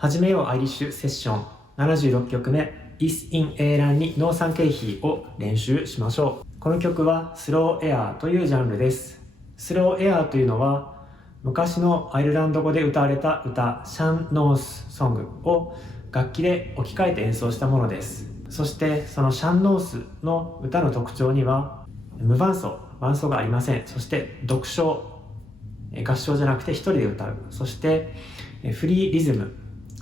始めようアイリッシュセッション76曲目 Is in A ランにノーサンケイヒーを練習しましょう。この曲はスローエアーというジャンルです。スローエアーというのは昔のアイルランド語で歌われた歌シャンノースソングを楽器で置き換えて演奏したものです。そしてそのシャンノースの歌の特徴には無伴奏、伴奏がありません。そして独唱、合唱じゃなくて一人で歌う。そしてフリーリズム、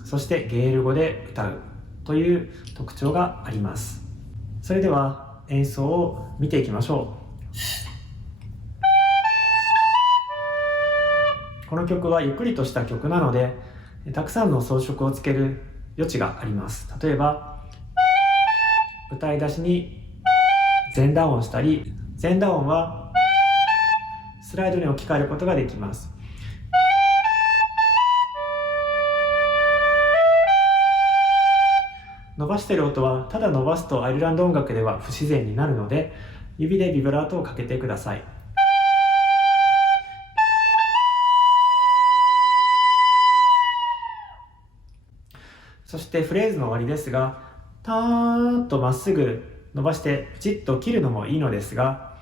そしてゲール語で歌うという特徴があります。それでは演奏を見ていきましょう。この曲はゆっくりとした曲なのでたくさんの装飾をつける余地があります。例えば歌い出しに前打音したり、前打音はスライドに置き換えることができます。伸ばしている音はただ伸ばすとアイルランド音楽では不自然になるので、指でビブラートをかけてください。そしてフレーズの終わりですが、ターンとまっすぐ伸ばしてプチッと切るのもいいのですが、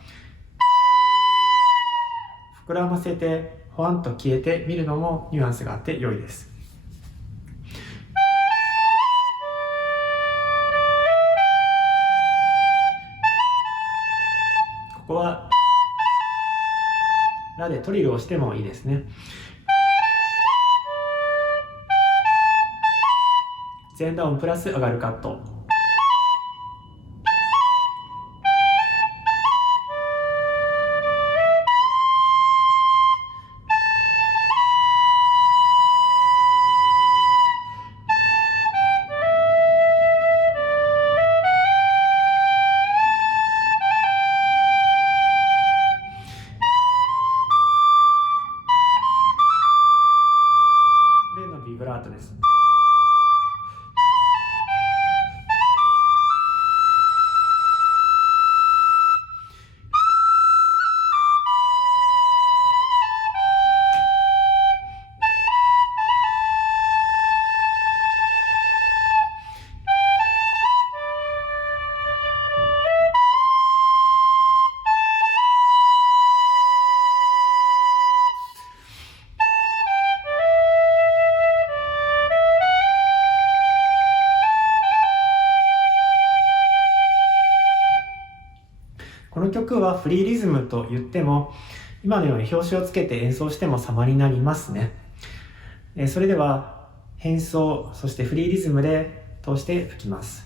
膨らませてほわんと消えてみるのもニュアンスがあって良いです。ここはラでトリルをしてもいいですね。前打音プラス上がるカット。例のビブラートです。この曲はフリーリズムと言っても今のように拍子をつけて演奏しても様になりますね。それでは変奏、そしてフリーリズムで通して吹きます。